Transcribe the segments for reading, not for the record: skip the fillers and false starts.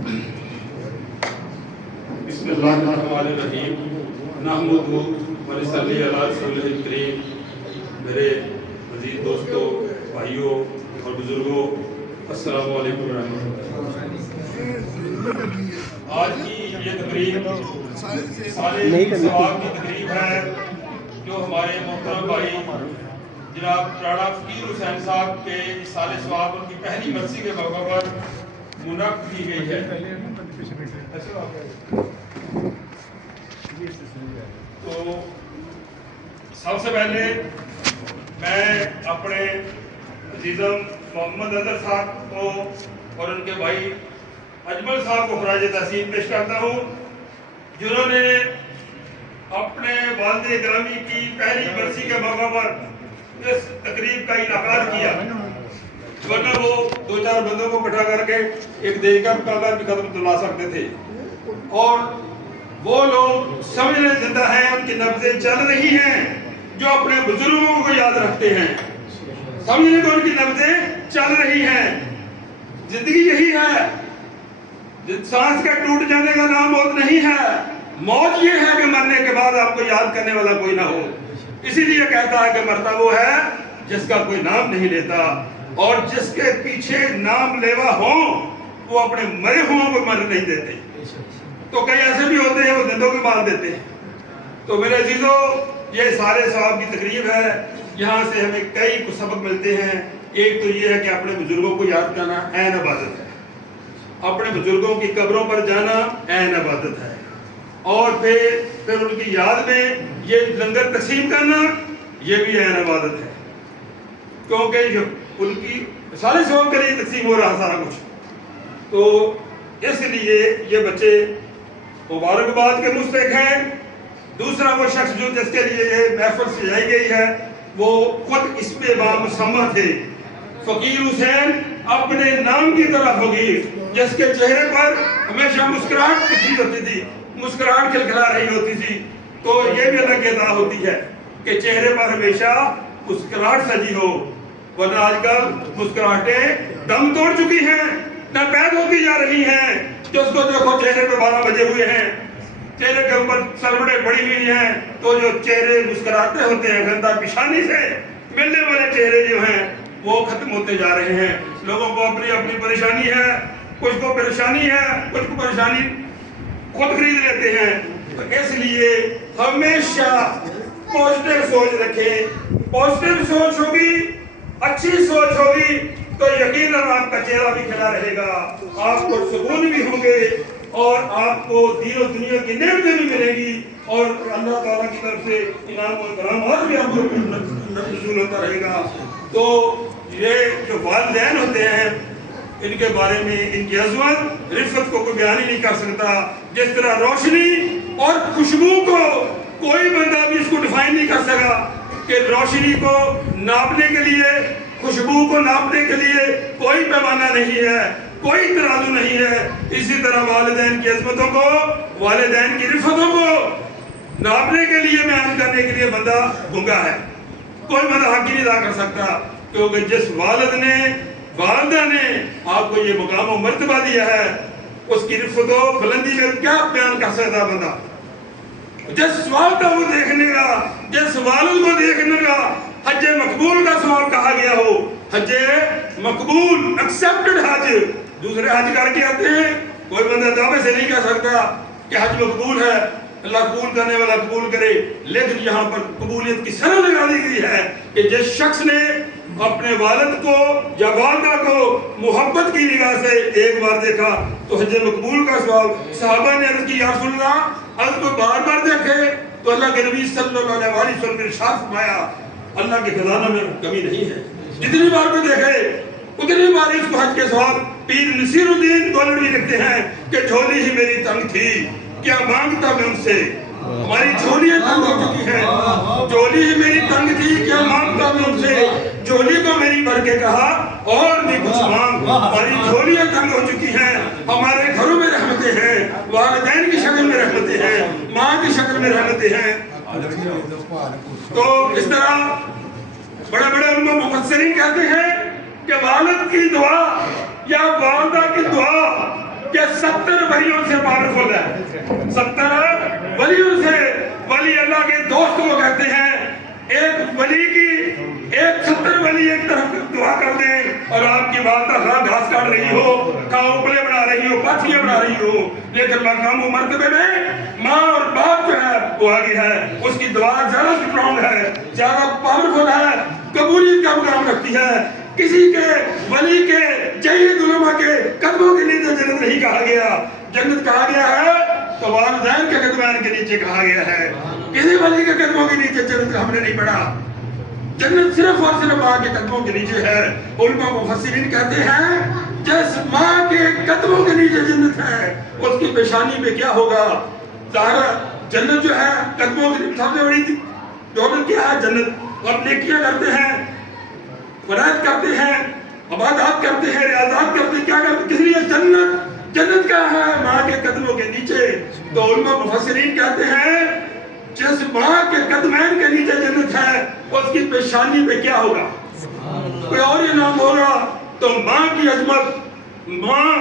بسم اللہ الرحمن الرحیم نحمدہ و نصلی علی رسولہ الکریم. میرے عزیز دوستوں، بھائیوں اور بزرگوں، السلام علیکم ورحمۃ اللہ. آج کی یہ تقریب سالے ثواب کی تقریب ہے جو ہمارے محترم بھائی جناب راڑا فقیر حسین صاحب کے سالے ثواب ان کی پہلی برسی کے موقع پر منعقد کی گئی ہے. تو سب سے پہلے میں اپنے عزیزم محمد اظہر صاحب کو اور ان کے بھائی اجمل صاحب کو خراج تحسین پیش کرتا ہوں، جنہوں نے اپنے والد گرامی کی پہلی برسی کے موقع پر اس تقریب کا انعقاد کیا، ورنہ وہ دو چار بندوں کو اکٹھا کر کے ایک دیکھ کر بھی ختم دلا سکتے تھے. اور وہ لوگ سمجھنے زندہ ہیں، ان کی نبضیں چل رہی ہیں جو اپنے بزرگوں کو یاد رکھتے ہیں. سمجھنے کو ان کی نبضیں چل رہی ہیں. زندگی یہی ہے، سانس کا ٹوٹ جانے کا نام موت نہیں ہے. موت یہ ہے کہ مرنے کے بعد آپ کو یاد کرنے والا کوئی نہ ہو. اسی لیے کہتا ہے کہ مرتا وہ ہے جس کا کوئی نام نہیں لیتا، اور جس کے پیچھے نام لیوا ہوں وہ اپنے مرے ہوں کو مر نہیں دیتے. تو کئی ایسے بھی ہوتے ہیں وہ زندوں کو مار دیتے ہیں. تو میرے عزیزوں، یہ سارے ثواب کی تقریب ہے. یہاں سے ہمیں کئی کو سبق ملتے ہیں. ایک تو یہ ہے کہ اپنے بزرگوں کو یاد کرنا عین عبادت ہے، اپنے بزرگوں کی قبروں پر جانا عین عبادت ہے، اور پھر ان کی یاد میں یہ لنگر تقسیم کرنا یہ بھی عین عبادت ہے، کیونکہ ان کی سارے ثواب کے لیے تقسیم ہو رہا سارا کچھ. تو اس لیے یہ بچے مبارکباد کے مستحق ہیں. دوسرا وہ شخص جو جس کے لیے یہ محفل سجائی گئی ہے وہ خود اس پہ بامسمہ تھے. فقیر حسین اپنے نام کی طرح فقیر، جس کے چہرے پر ہمیشہ مسکراہٹ کھلی ہوتی تھی، مسکراہٹ کھلکھلا رہی ہوتی تھی. تو یہ بھی اللہ کی عطا ہوتی ہے کہ چہرے پر ہمیشہ مسکراہٹ سجی ہو، ورنہ آج کل مسکراہٹیں دم توڑ چکی ہیں، ناپید ہوتی جا رہی ہیں. جس کو دیکھو چہرے پہ 12 بجے ہوئے ہیں، چہرے کے اوپر سلوڑے پڑی ہوئی ہیں، تو جو چہرے مسکراتے ہوتے ہیں گندہ پیشانی سے ملنے والے چہرے جو ہیں وہ ختم ہوتے جا رہے ہیں. لوگوں کو اپنی اپنی پریشانی ہے، کچھ کو پریشانی ہے، کچھ کو پریشانی خود خرید لیتے ہیں. تو اس لیے ہمیشہ پازیٹیو سوچ رکھیں. پازیٹیو سوچ ہوگی، اچھی سوچ ہوگی تو یقیناً آپ کا چہرہ بھی کھلا رہے گا، آپ کو سکون بھی ہوں گے، اور آپ کو دین و دنیا کی نعمتیں بھی ملیں گی، اور اللہ تعالیٰ کی طرف سے انعام و اکرام اور بھی آپ کو نزول ہوتا رہے گا. تو یہ جو والدین ہوتے ہیں ان کے بارے میں ان کی عظمت رفت کو کوئی بیان ہی نہیں کر سکتا. جس طرح روشنی اور خوشبو کو کوئی بندہ بھی اس کو ڈیفائن نہیں کر سکا کہ روشنی کو ناپنے کے لیے، خوشبو کو ناپنے کے لیے کوئی پیمانہ نہیں ہے، کوئی ترازو نہیں ہے. اسی طرح والدین کی عظمتوں کو، والدین کی رفتوں کو ناپنے کے لیے، بیان کرنے کے لیے بندہ گنگا ہے. کوئی بندہ حق ہی نہیں ادا کر سکتا، کیونکہ جس والد نے، والدہ نے آپ کو یہ مقام و مرتبہ دیا ہے، اس کی رفت و بلندی میں کیا بیان کر سکتا بندہ. جس والدہ کو دیکھنے کا، جس والد کو دیکھنے کا حج مقبول کا سوال کہا گیا ہو، حج مقبول، ایکسپٹڈ حج، دوسرے حج کر کے آتے ہیں. کوئی بندہ دعوے سے نہیں کہہ سکتا کہ حج مقبول ہے، اللہ قبول کرنے والا قبول کرے. لیکن یہاں پر قبولیت کی شرط لگا دی گئی ہے کہ جس شخص نے اپنے والد کو یا والدہ کو محبت کی نگاہ سے ایک بار دیکھا تو حج مقبول کا سوال. صحابہ نے عرض کی یا رسول اللہ، عرض کو بار بار دیکھے تو اللہ کے نبی صلی اللہ علیہ وسلم نے ارشاد فرمایا اللہ کے خزانہ میں کمی نہیں ہے. جتنی بار کو دیکھے اتنی بار اس کو حج کے سوال. پیر نصیر الدین گولڑوی لکھتے ہیں کہ جھولی ہی میری تنگ تھی، کیا مانگتا میں ان سے. ہماری جھولیاں تنگ ہو چکی ہیں، جھولی ہی میری تنگ تھی، کیا مانگتا میں ان سے. جھولی کو میری بھر کے کہا اور بھی کچھ مانگ. ہماری جھولیاں تنگ ہو چکی ہیں، ہمارے گھروں میں رحمتیں ہیں، والدین کی شکل میں رحمتیں ہیں، ماں کی شکل میں رحمتیں ہیں. تو اس طرح بڑے بڑے علماء مفسرین کہتے ہیں کہ والد کی دعا یا والدہ کی دعا کہ 70 ولیوں سے پاورفل ہے، 70 ولیوں سے۔ ولی اللہ کے دوست کو کہتے ہیں، ایک ولی کی 70 ولی ایک طرف دعا کر دیں اور آپ کی والدہ خواہ گھاس کاٹ رہی ہو، خواہ اوپلے بنا رہی ہو، پاتھیاں بنا رہی ہو، لیکن مقام و مرتبے میں ماں اور باپ جو ہے وہ آگے ہے، اس کی دعا زیادہ سٹرونگ ہے، زیادہ پاورفل ہے، قبولیت کا مقام رکھتی ہے۔ کسی کے ولی کے جید علماء کے قدموں کے نیچے جنت نہیں کہا گیا، جنت کہا گیا ہے تو والدین کے قدمین کے نیچے کہا گیا ہے۔ کسی ولی کے قدموں کے نیچے جنت ہم نے نہیں پڑھا، جنت صرف اور صرف ماں کے قدموں کے نیچے ہے۔ علماء مفسرین کہتے ہیں جس ماں کے قدموں کے نیچے جنت ہے اس کی پیشانی پہ کیا ہوگا؟ ظاہر جنت جو ہے قدموں کے سب سے بڑی دولت کیا ہے؟ جنت۔ اور نیکیاں کرتے ہیں، فرائض کرتے ہیں، عبادات کرتے ہیں، ریاضات کرتے ہیں، کیا کرتے ہیں؟ کس لیے؟ جنت کا ہے ماں کے قدموں کے نیچے۔ تو علماء مفسرین کہتے ہیں جس ماں کے قدمین کے نیچے جنت ہے اس کی پیشانی پہ کیا ہوگا؟ کوئی اور یہ نام ہوگا؟ تو ماں کی عظمت، ماں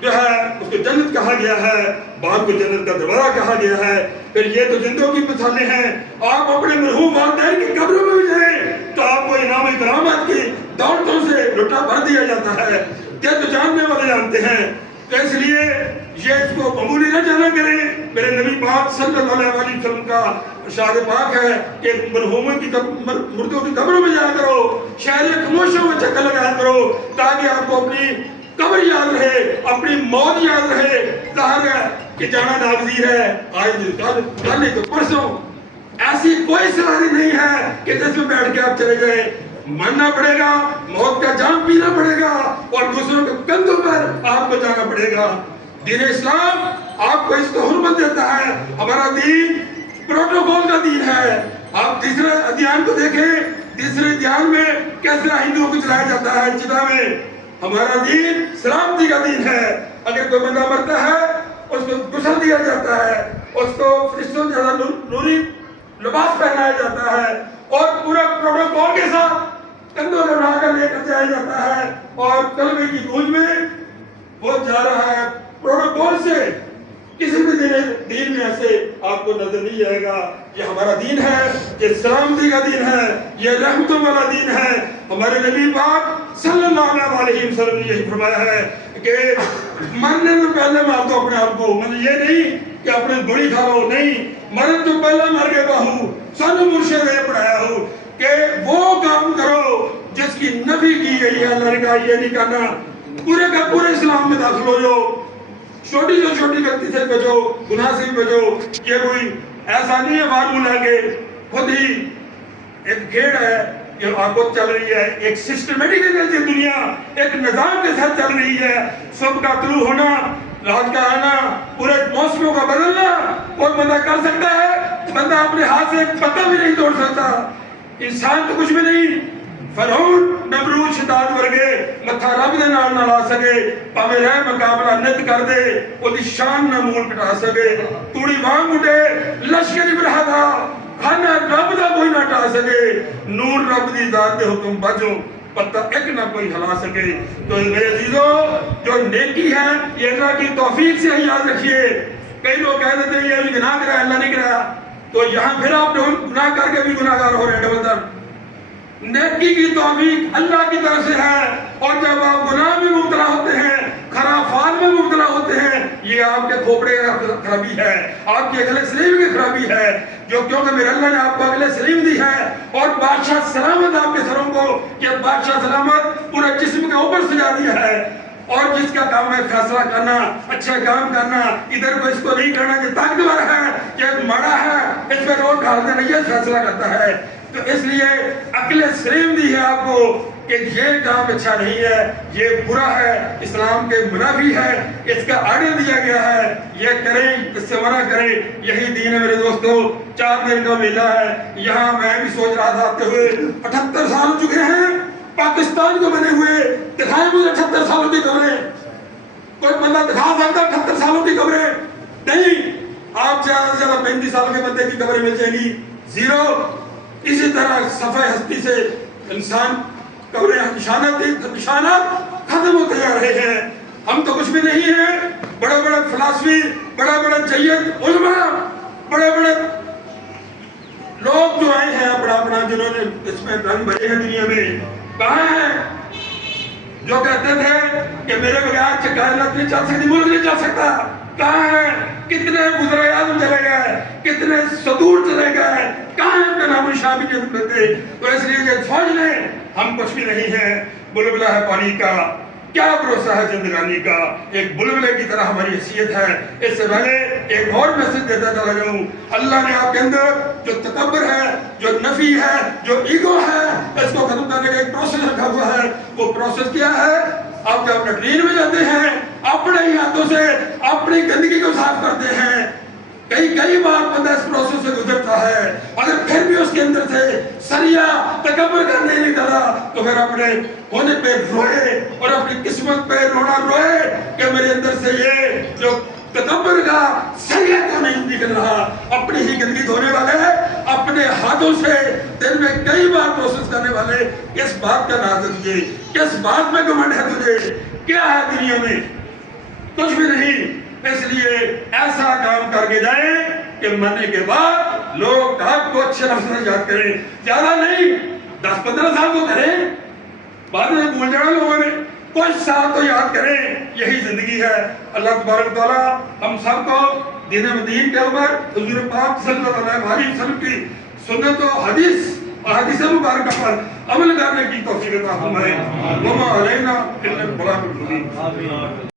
جو ہے اس کو جنت کہا گیا ہے، باپ کو جنت کا دروازہ کہا گیا ہے۔ پھر یہ تو زندوں کی مثالیں ہیں، آپ اپنے مرحوم والدین کی قبروں میں بھی جائیں تو آپ کو انعام اکرامات کی دولتوں سے لٹا بھر دیا جاتا ہے، یہ تو جاننے والے جانتے ہیں۔ تو اس لیے یہ اس کو معمولی نہ جانا کریں۔ میرے نبی پاک صلی اللہ علیہ وسلم کا ارشاد پاک ہے کہ مرحوموں کی مردوں کی قبروں میں جایا کرو، شہر خاموشوں میں چکر لگایا کرو تاکہ آپ کو اپنی قبر یاد رہے، اپنی موت یاد رہے۔ ظاہر ہے کہ جانا ناگزیر ہے، آج کل نہیں تو پرسوں، ایسی کوئی سواری نہیں ہے کہ جس میں بیٹھ کے آپ چلے جائیں۔ مرنا پڑے گا، موت کا جام پینا پڑے گا اور دوسروں کے کندھوں پر آپ کو جانا پڑے گا۔ دین اسلام آپ کو اس کو حرمت دیتا ہے۔ ہمارا دین پروٹوکول کا دین ہے۔ آپ تیسرے ادیان کو دیکھیں، تیسرے ادیان میں کیسے ہندوؤں کو چلایا جاتا ہے چتا میں۔ ہمارا دین سلامتی کا دین ہے۔ اگر کوئی بندہ مرتا ہے اس کو غسل دیا جاتا ہے، اس کو فرشتوں جیسا نوری لباس پہنایا جاتا ہے اور پورا پروٹوکول کے ساتھ کندھوں پر اٹھا کر لے کر جایا جاتا ہے اور کلمے کی گونج میں وہ جا رہا ہے پروٹوکول سے۔ کسی بھی دین میں ایسے آپ کو نظر نہیں آئے گا۔ یہ ہمارا دین ہے، یہ سلامتی کا دین ہے، یہ رحمتوں والا دین ہے۔ ہمارے نبی پاک صلی اللہ علیہ وسلم نے یہی فرمایا ہے کہ مرنے میں پہلے مار دو اپنے آپ کو، مطلب یہ نہیں کہ اپنے بڑی کھا لو، نہیں، مرن تو پہلے مر گئے باہو۔ سن مرشد نے پڑھایا ہو کہ وہ کام کرو جس کی نفی کی گئی ہے، اللہ نے کہا یہ نہیں کرنا۔ پورے کا پورے اسلام میں داخل ہو جاؤ، چھوٹی سے چھوٹی غلطی سے بچو، گناہ سے بچو۔ یہ کوئی ایسا نہیں ہے فارمولا کہ خود ہی ایک کھیڑ ہے یہ آپ کو چل رہی ہے، ایک سسٹمیٹک دنیا ایک نظام کے ساتھ چل رہی ہے۔ صبح کا طلوع ہونا، رات کا آنا، پورے موسموں کا بدلنا کوئی بندہ کر سکتا ہے؟ بندہ اپنے ہاتھ سے ایک پتہ بھی نہیں توڑ سکتا۔ انسان تو کچھ بھی نہیں۔ فرعون نمرود شداد ورگے متھا رب دے نال نہ لا سکے، پاوے رہ مقابلہ نت کر دے اودی شان نہ مول کٹا سکے۔ توڑی وانگ اٹھے لشکر ابراہ دا کھانا رب دا کوئی نہ ٹا سکے۔ نور رب دی ذات دے حکم بجوں پتہ ایک نہ کوئی ہلا سکے۔ تو میرے عزیزو، جو نیکی ہے یہ اللہ کی توفیق سے یاد رکھیے۔ کئی لوگ کہہ دیتے ہیں یہ بھی گناہ کرایا، اللہ نہیں کرایا، تو یہاں پھر آپ گناہ کر کے بھی گناہگار ہو رہے ہیں ڈبل در۔ نیکی کی توفیق اللہ کی طرف سے ہے، اور جب آپ گناہ میں مبتلا ہوتے ہیں، خرافات میں مبتلا ہوتے ہیں، یہ آپ کے کھوپڑے کا خرابی ہے، آپ کی عقل سلیم کی خرابی ہے، جو کیونکہ میرے اللہ نے آپ کو عقل سلیم دی ہے اور بادشاہ سلامت آپ کے سروں کو، کہ بادشاہ سلامت پورے جسم کے اوپر سجا دیا ہے، اور جس کا کام ہے فیصلہ کرنا، اچھے کام کرنا، ادھر کو اس کو نہیں کرنا کہ طاقتور ہے، کہ مڑا ہے، اس پہ روڈ ڈال دینا، یہ فیصلہ کرتا ہے۔ تو اس لیے عقل سلیم دی ہے آپ کو کہ یہ کام اچھا نہیں ہے، یہ برا ہے، اسلام کے منافی ہے، اس کا آرڈر دیا گیا ہے، یہ کریں، اس سے منع کریں۔ یہی دین ہے میرے دوستو۔ 4 دن کا میلہ ہے یہاں، میں بھی سوچ رہا تھا آتے ہوئے 78 سال ہو چکے ہیں پاکستان کو بنے ہوئے، دکھائیں مجھے 78 سالوں کی قبریں۔ کوئی بندہ دکھا سکتا 78 سالوں کی قبریں؟ نہیں۔ آپ زیادہ سے زیادہ 35 سال کے بندے کی قبریں مل جائیں گی، زیرو۔ اسی طرح صفحہ ہستی سے انسان قبریں نشانات ختم ہوتے جا رہے ہیں۔ ہم تو کچھ بھی نہیں ہیں. بڑے بڑے فلاسفی, بڑے بڑے جید علماء, بڑے بڑے لوگ جو آئے ہیں اپنا اپنا جنہوں نے اس میں رنگ بھرے ہیں دنیا میں, کہاں ہیں جو کہتے تھے کہ میرے بغیر کائنات نہیں چل سکتی, ملک نہیں چل سکتا؟ کہاں ہیں؟ کتنے وزرائے اعظم چلے گئے, کتنے صدور چلے گئے, کہاں ان کا نام و نشان بھی نہیں ملتے؟ تو اس لیے یہ سوچ لیں ہم کچھ بھی نہیں ہیں, بلبلہ ہے پانی کا, کیا بھروسہ ہے زندگانی کا, ایک بلبلے کی طرح ہماری حیثیت ہے. اس سے پہلے ایک اور میسج دیتا چلا جاؤں, اللہ نے آپ کے اندر جو تکبر ہے, جو نفی ہے, جو ایگو ہے, اس کو ختم کرنے کا ایک پروسیس رکھا ہوا ہے. وہ پروسیس کیا ہے؟ آپ جب لیٹرین میں جاتے ہیں اپنے ہی ہاتھوں سے اپنی گندگی کو صاف کرتے ہیں. کئی بار بندہ اس پروسیس سے گزرتا ہے, اگر پھر بھی اس کے اندر سے سریا تکبر کا نہیں نکلا تو پھر اپنے ہونے پہ روئے اور اپنی قسمت پہ رونا روئے کہ میرے اندر سے یہ جو تکبر کا سریا کو نہیں نکل رہا. اپنی ہی گندگی دھونے والے اپنے ہاتھوں سے دن میں کئی بار پروسیس کرنے والے, کس بات کا ناز ہے تجھے, کس بات میں گھمنڈ ہے تجھے, کیا ہے دنیا میں؟ کچھ بھی نہیں. اس لیے ایسا کام کر کے جائیں کہ مرنے کے بعد لوگ آپ کو اچھے لفظ سے یاد کریں. زیادہ نہیں, 10-15 سال تو کریں, بعد میں بھول جانا لوگوں نے, کچھ سال تو یاد کریں. یہی زندگی ہے. اللہ تبارک تعالیٰ ہم سب کو دین مدین کے اوپر حضور پاک صلی اللہ علیہ وسلم کی سنت و حدیث حدیث مبارکہ پر عمل کرنے کی توفیق عطا فرمائے. وما علینا الا البلاغ المبین.